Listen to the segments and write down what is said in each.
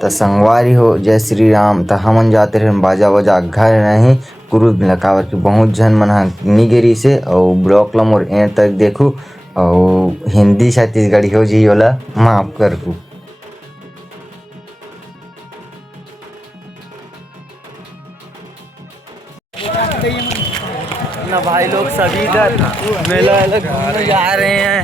तो संगवारी हो जय श्री राम। तो हमन जाते रहे बाजा वाजा घर नहीं कुरुद मिला काबर कि बहुत झन मन ह निगेरी से और ब्लॉक ला मोर एंड तक देखू और हिंदी छत्तीसगढ़ी हो जी ओला माफ करहू। ना भाई लोग सभी इधर मेला अलग घूमने जा रहे हैं।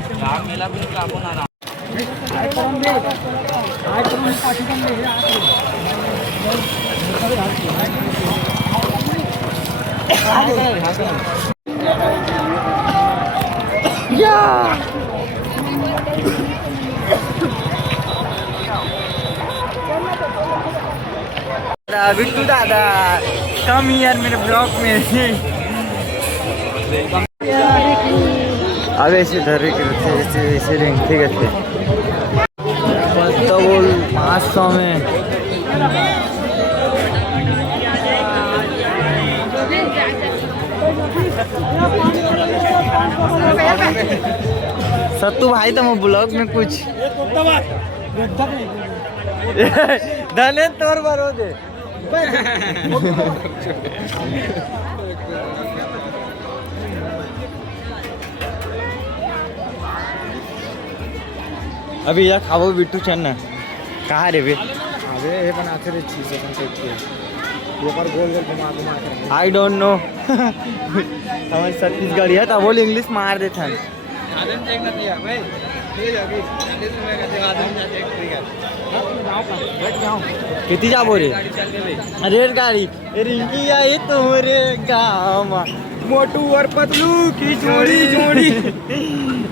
बिट्टू दादा कम यार मेरे ब्लॉक में अब ऐसे धरे ऐसे रेंगते करते तो बोल 500 में सत्तू भाई तो मैं ब्लॉग में कुछ धने तोर बारो दे अभी यह खाबो बिट्टू चन्ना कहाँ रे बे अबे ये बनाते रे चीज अपन के ऊपर गोल गोल घुमा घुमा कर आई डोंट नो हमारे छत्तीसगढ़ी है तो बोल इंग्लिश मार देते हैं। आदम देखना दिया भाई ले जाओगी चालीस रुपए का देगा आदम जाते एक फ्री का बैठ जाओ कितनी जा बोले रेल गाड़ी रिंकी आई तुम्हारे गाँव मोटू और पतलू की जोड़ी जोड़ी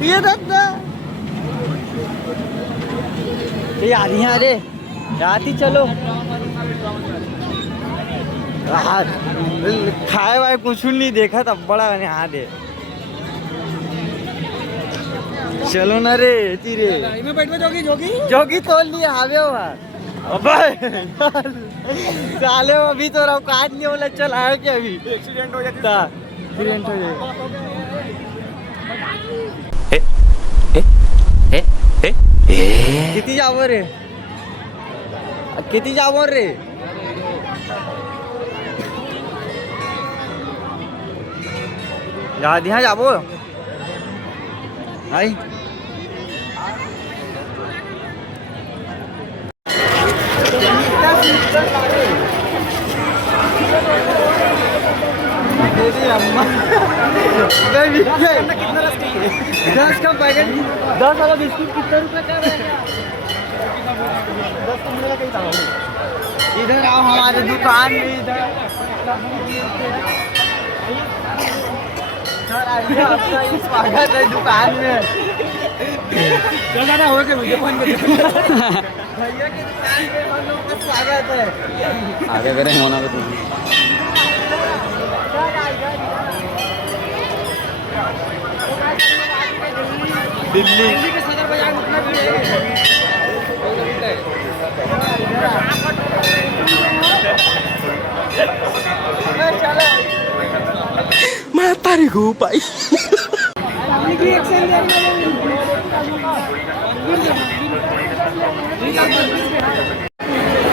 ये देखना ये आधी है अरे रात ही चलो खाए वाए कुछ नहीं देखा तब बड़ा यहाँ दे चलो ना रे तीरे में बैठ में जोगी जोगी जोगी तोड़ लिए हावे हुआ साले अभी तो औकात नहीं बोला चल आए क्या अभी एक्सीडेंट हो जाता एक्सीडेंट हो जाए किती जाबो रे किती जाबो रे यहाँ जाबो आई कितना रस चाहिए 10 का पैकेट 10 वाला बिस्कुट कितने रुपए का रहेगा 10 का कहीं था इधर आओ हमारे दुकान में इधर आपका स्वागत है दुकान में चल दादा हो गया वीडियो फोन कर भैया की दुकान में हम लोग का स्वागत है आगे करें होना तो दिल्ली के सदर बाजार में कितना भीड़ है मैं तारी को पाई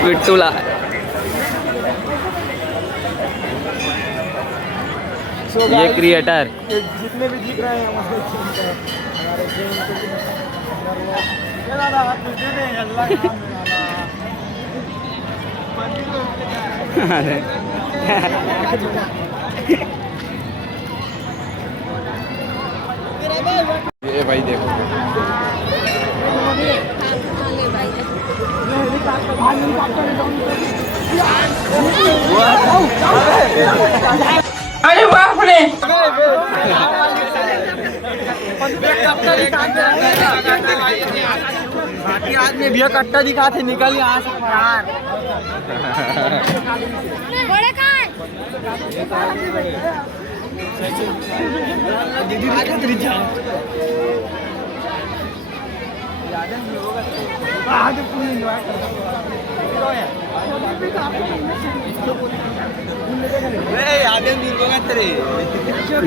बिट्टूला ये क्रिएटर जितने भी दिख रहे हैं हमारे ये भाई देखो अरे बाप रे आदमी भैया कट्टा दिखाते निकल यहाँ से फरार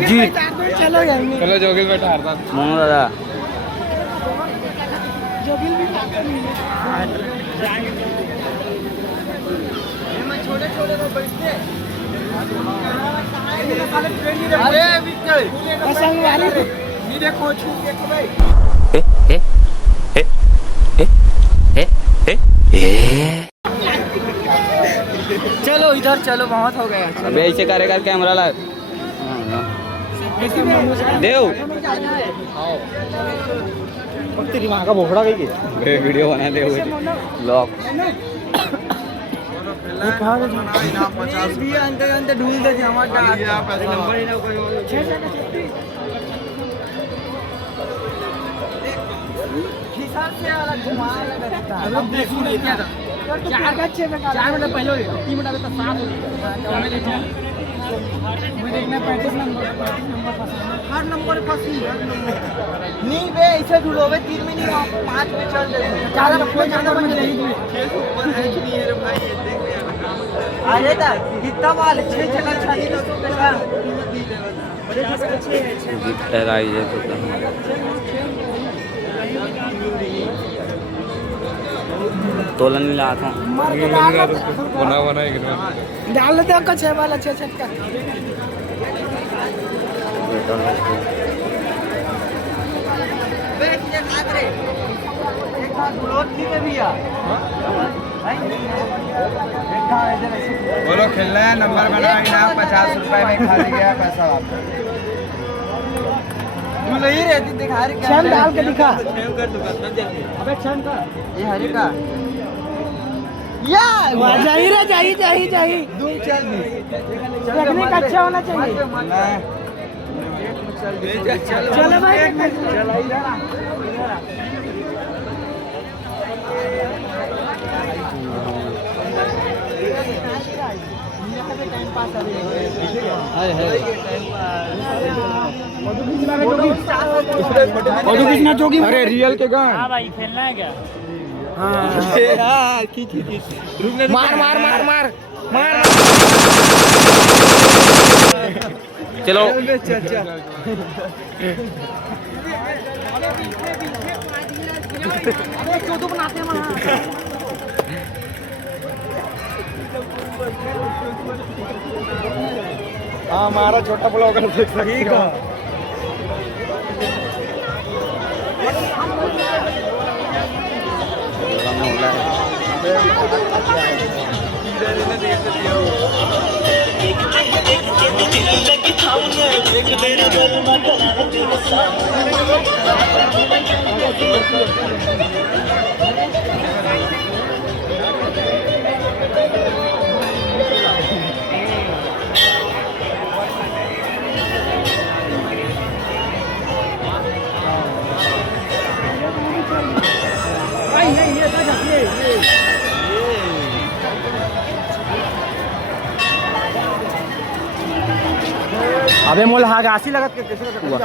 जी चलो जोगिल बैठा हरदा मोनो दादा अरे देखो भाई चलो इधर चलो, बहुत हो गया। अबे ऐसे करेगा कैमरा ला देव तेरी माँ का भोपड़ा गई के वीडियो बना दे ब्लॉग अंदर अंदर ढूंढ दे हमारा नंबर ही ना कोई हिसाब से अलग घुमा लगता है। अब देखो नहीं क्या था 4 मिनट पहले 3 मिनट तक 7 हो गया। मैं देखना 35 नंबर हर नंबर पसंद नहीं बे ऐसे ढूंढो बे 3 में नहीं 5 में चल जाएगा। ज्यादा बन नहीं है भाई अरे ता कितना माल 6 जगह छाली तो पैसा तोलन नहीं ला था बना डाल लेते हैं 6 वाला 6 का बोलो खेलना है नंबर बनाओ इनाम 50 रुपए में खाली गया पैसा वापस तू नहीं रहती दिखा रही क्या डाल के दिखा कर दूंगा अबे छन का ये हरी का या जाही दूर चल देखने का अच्छा होना चाहिए चलो भाई चलो इधर टाइम पास अरे रियल के गान हाँ भाई खेलना है क्या? मार चलो बनाते हैं हाँ हमारा छोटा ब्लॉगर देख सकते हो अबे मोल हाँ घासी लगत के कैसे हुआ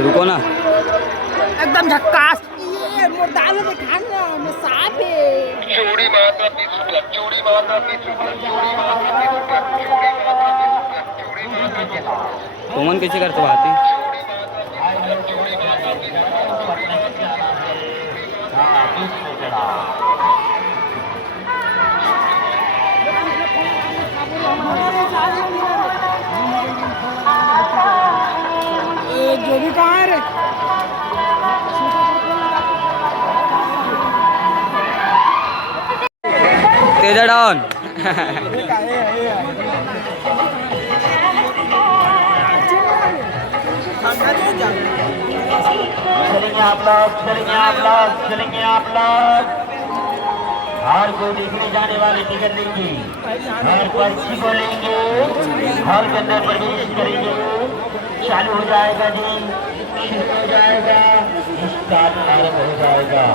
रुको ना एकदम झक्कास ये मुर्दाने में खाना में सांप है चूड़ी माता 20 रुपया चूड़ी माता 20 रुपया चूड़ी माता 20 रुपया चूड़ी माता 20 रुपया चूड़ी माता 20 रुपया तुमन कैसे करते बाती चूड़ी माता 20 रुपया जो भी कहाँ है रे तेजा डाउन चलेंगे आप लोग चलेंगे आप लोग चलेंगे आप लोग हॉल को देखने जाने वाले टिकट लेंगे हर पर्ची को लेंगे हॉल के अंदर प्रवेश करेंगे चालू हो जाएगा जी शुरू हो जाएगा स्टार्ट आरंभ हो जाएगा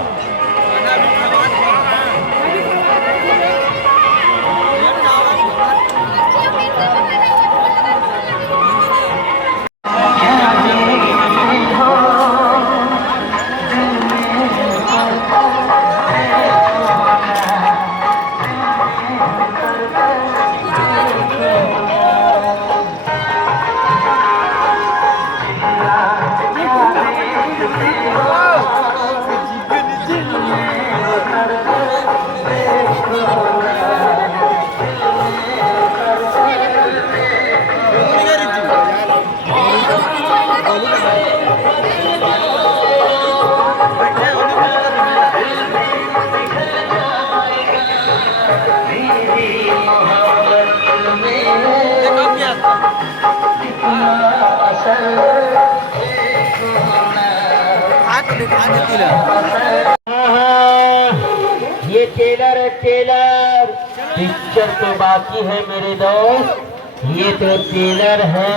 ये टेलर है टेलर पिक्चर तो बाकी है मेरे दोस्त ये तो टेलर है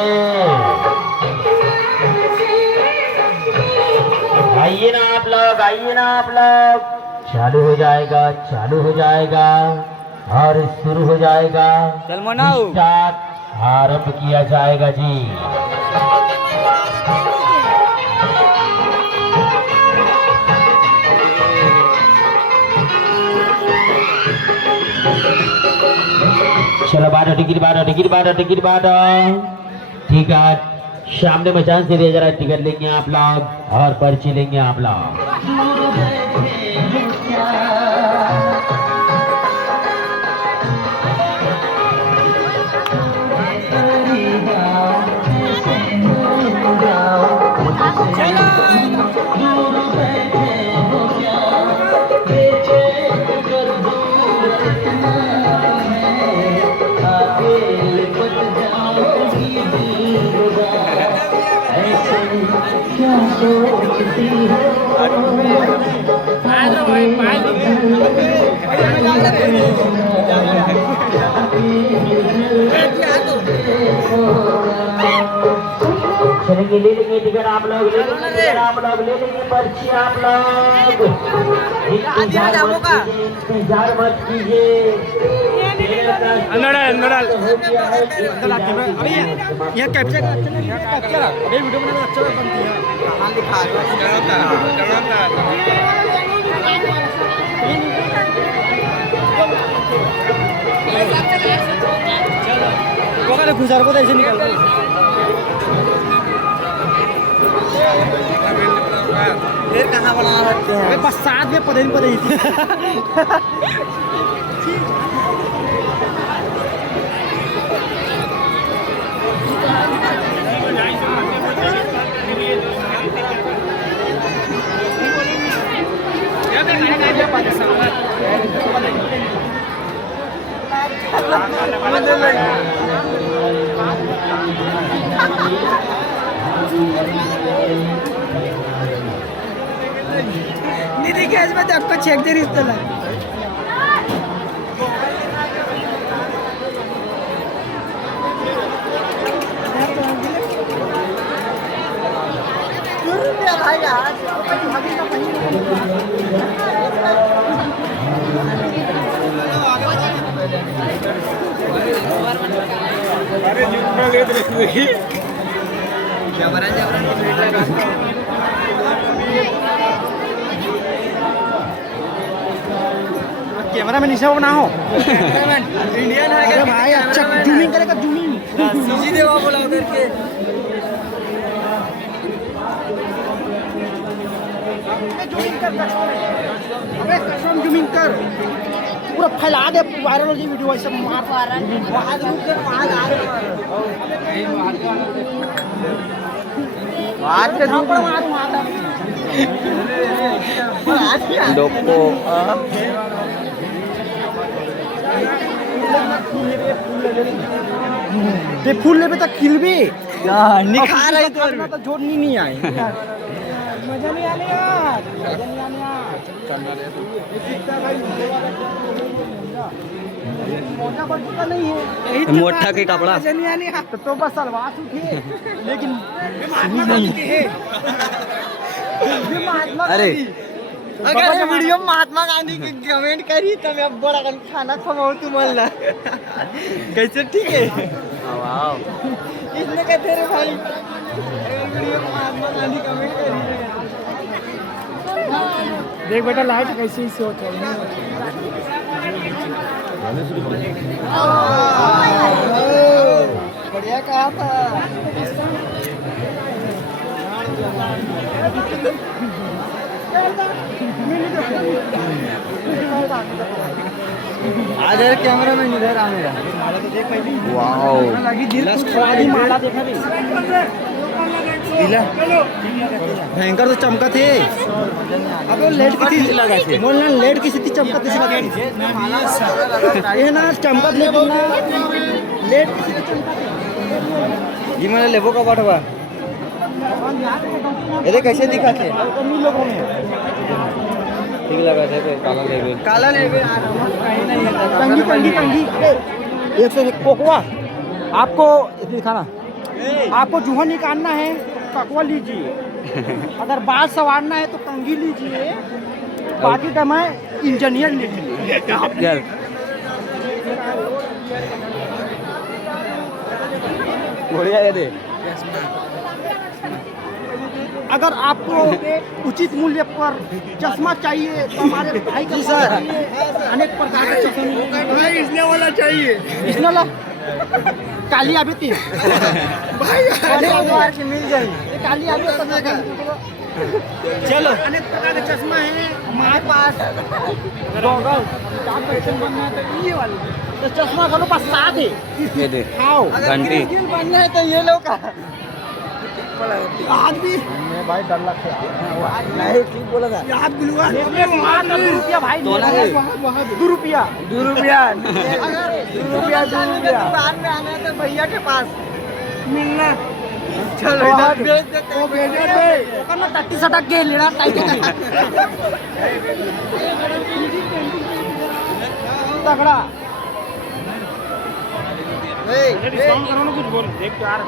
आइए ना आप लोग आइए ना आप लोग चालू हो जाएगा और शुरू हो जाएगा चल मनाओ स्टार्ट आरंभ किया जाएगा जी चलो बारह टिकट ठीक है सामने में चांस दे जरा टिकट लेंगे आप लोग और पर्ची लेंगे आप लोग चलेंगे ले लेंगे टिकट आप लोग ले लेंगे पर्ची आप लोग इंतजार मत कीजिए ये कैप्चर अरे वीडियो बनाना अच्छा बनती है कहां दिखा चलो गुजार को ऐसे निकल फिर कहाँ बना सकते हैं बस साथ में पदे निधि गॅस मध्ये आपको चेक दे रिश्तेला भाई यार भाभी का अरे जितना ले देखिए कैमरा में नीचे बना हो इंडियन है अरे भाई अच्छा जूमिंग करेगा जूमिंग सीजी देवा बोला उधर के जूमिंग कर अबे कसम जूमिंग कर पूरा फैला दे वायरल हो जाए वीडियो ऐसे मार वहां रुक कर वहां आ रहे आज के दिन पर मार डोको ते फूल लेबे तक खिलबे निखार है तो जोर नहीं आए मजा नहीं आने यार मजा नहीं आने यार मोटा बटुका नहीं है मोटा के कपड़ा मजा नहीं आने यार तो बस सलवार उठे लेकिन नहीं है अरे अगर ये वीडियो महात्मा गांधी की कमेंट करी तो मैं बड़ा खाना खवाऊं तुम्हारा कैसे ठीक है वाओ इसने कहते रे भाई वीडियो महात्मा गांधी कमेंट करी देख बेटा लाइट कैसे ही शो चल रही बढ़िया कहा था आधर कैमरा में इधर आ मेरा माला तो देख पहले वाओ लगी दिल थोड़ी माला देखा भी दिला भयंकर तो चमका थे अब लेट की थी लगा थे बोलना लेट की स्थिति चमका थी लगा ये ना चमका ले बोलना लेट की स्थिति चमका ये मैंने लेबो का बाटवा ये कैसे दिखा थे कमी लोगों में ठीक लगा थे तो काला लेबे कंगी कंगी कंगी एक से एक कोकवा आपको दिखाना आपको जूहा निकालना है ककवा लीजिए अगर बाल संवारना है तो कंगी लीजिए बाकी का मैं इंजीनियर लीजिए चल बढ़िया दे अगर आपको उचित मूल्य पर चश्मा चाहिए तो हमारे भाई के पास अनेक प्रकार के चश्मे इसने वाला चाहिए इसने वाला काली अभी थी भाई अनेक मिल जाएगी काली अभी चलो अनेक प्रकार के चश्मा है हमारे पास गॉगल बनना है तो ये वाली तो चश्मा करो पास साथ है ये दे आओ घंटी बनना है तो ये लो का आज भी भाई डर लगता है नहीं ठीक बोला था याद बुलवा ₹2 भाई ₹2 ₹2 दुकान में आना है तो भैया के पास मिलना चलो इधर भेज देते वो भेज दे करना टट्टी सटक के लेना टाइट तगड़ा डिस्काउंट करो ना कुछ बोल देख यार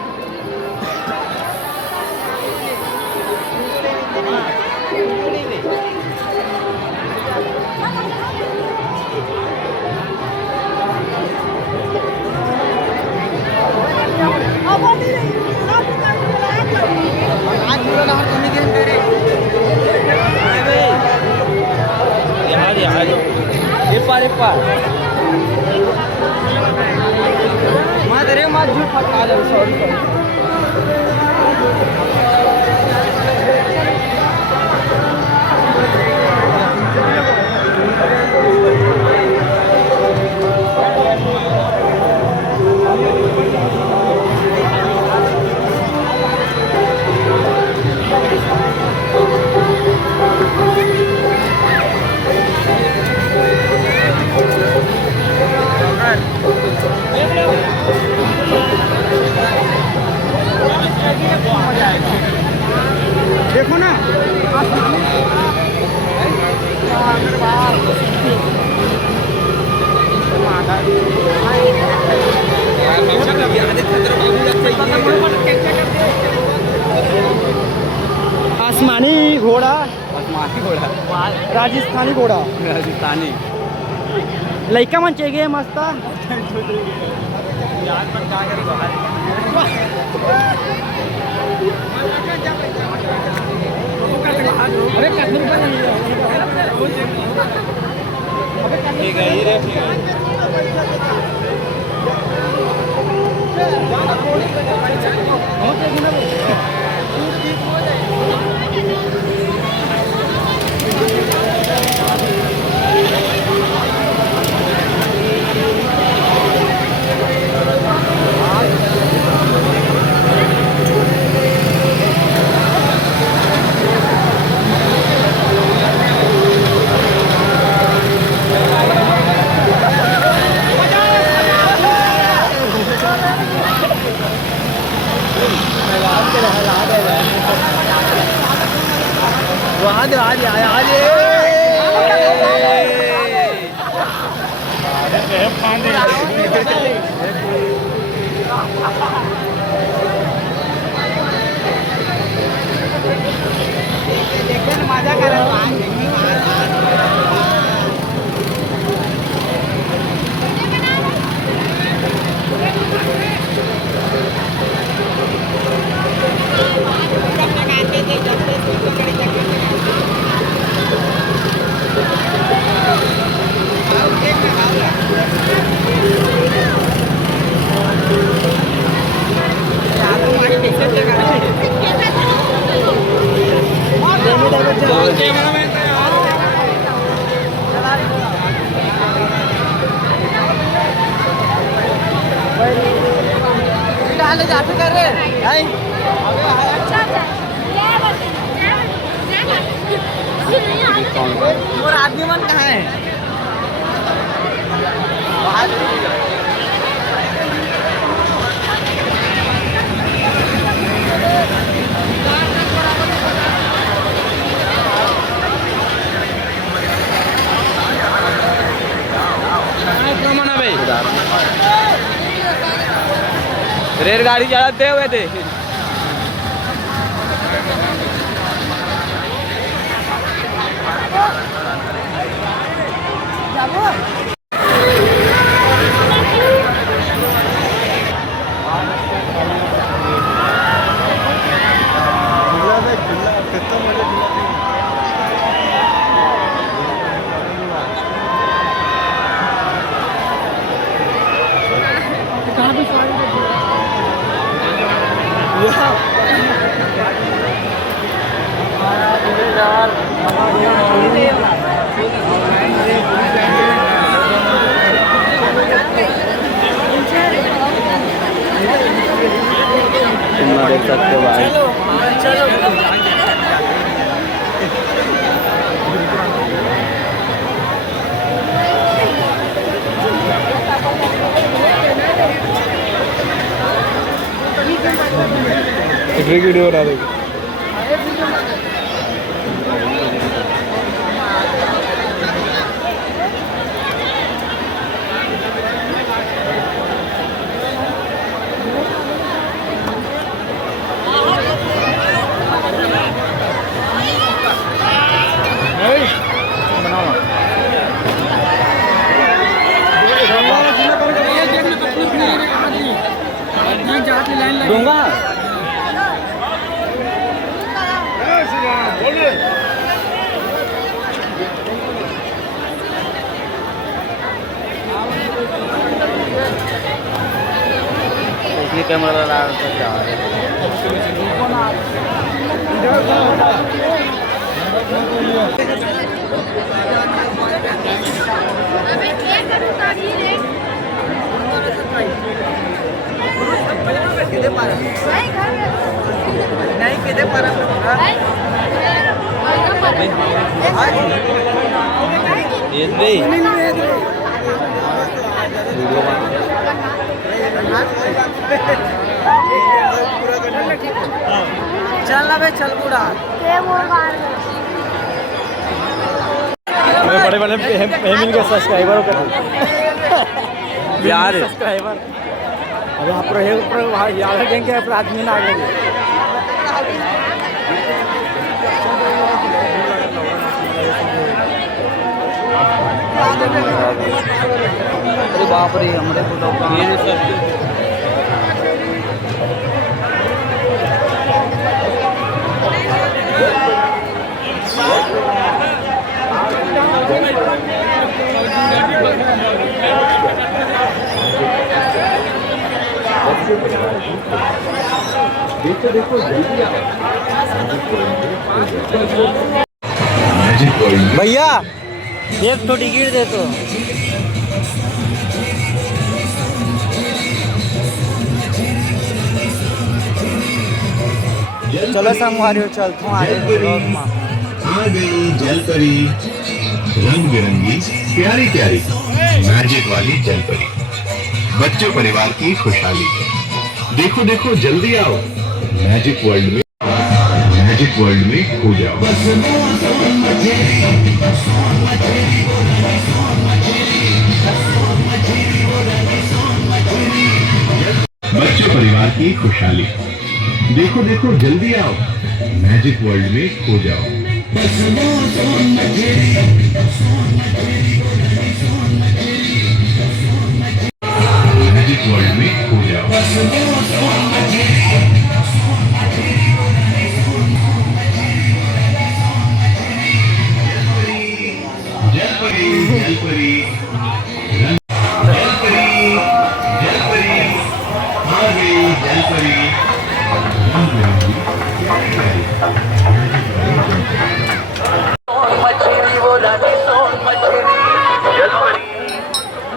माँ झूठ पका लो सॉरी देखो ना आसमानी घोड़ा, आसमानी घोड़ा राजस्थानी घोड़ा, राजस्थानी लइका मन चाहिए मस्त। ठीक है ये ठीक है। और आदमी मन कहाँ है? रेलगाड़ी चलाते हुए थे। देख सकते हो भाई। वीडियो बना देगी। दूंगा इसलिए कैमरा लगा चल ना भाई चल पूरा बड़े बड़े मिल के सब्सक्राइबर यार सब्सक्राइबर अरे आप रहे ऊपर वहाँ याद रखेंगे अपने आदमी ना आगे अरे बाप रे हमरे को लोग भैया एक तो टिकट दे तो चलो संगवारी चल तू आ गई जलपरी रंग बिरंगी प्यारी प्यारी मैजिक वाली जलपरी बच्चों परिवार की खुशहाली देखो देखो जल्दी आओ मैजिक वर्ल्ड में खो जाओ बच्चों परिवार की खुशहाली देखो देखो जल्दी आओ मैजिक वर्ल्ड में खो जाओ मैजिक वर्ल्ड में खो जाओ जलपरी जलपरी जलपरी जलपरी आ गई जलपरी रंग बिरंगी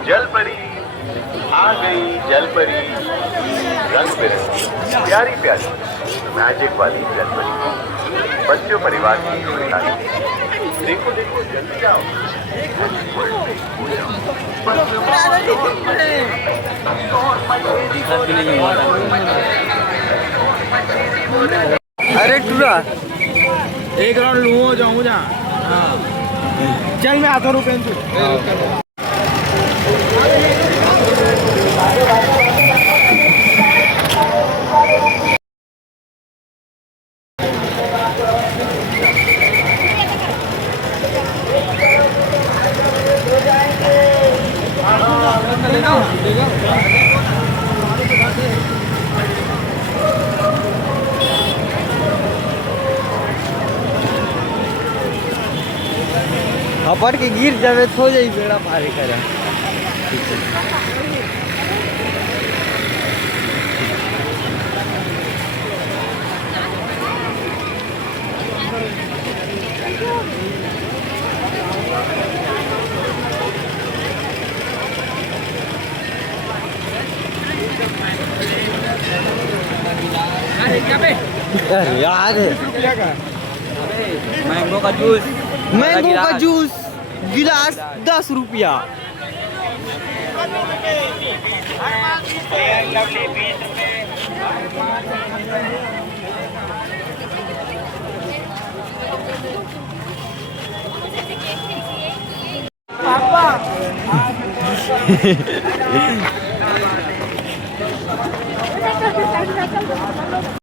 जलपरी आ गई जलपरी रंग बिरंगी प्यारी प्यारी मैजिक वाली जलपरी बच्चों परिवार की खुशहाली देखो देखो जल्दी आओ अरे टूरा एक राउंड लूँ जाऊँ जा चल मैं आता रुपये अपन के गिर जावे तो हो जाई बेड़ा पार करे यार मैंगो का जूस मैंगो का जूस गिलास 10 रुपया पापा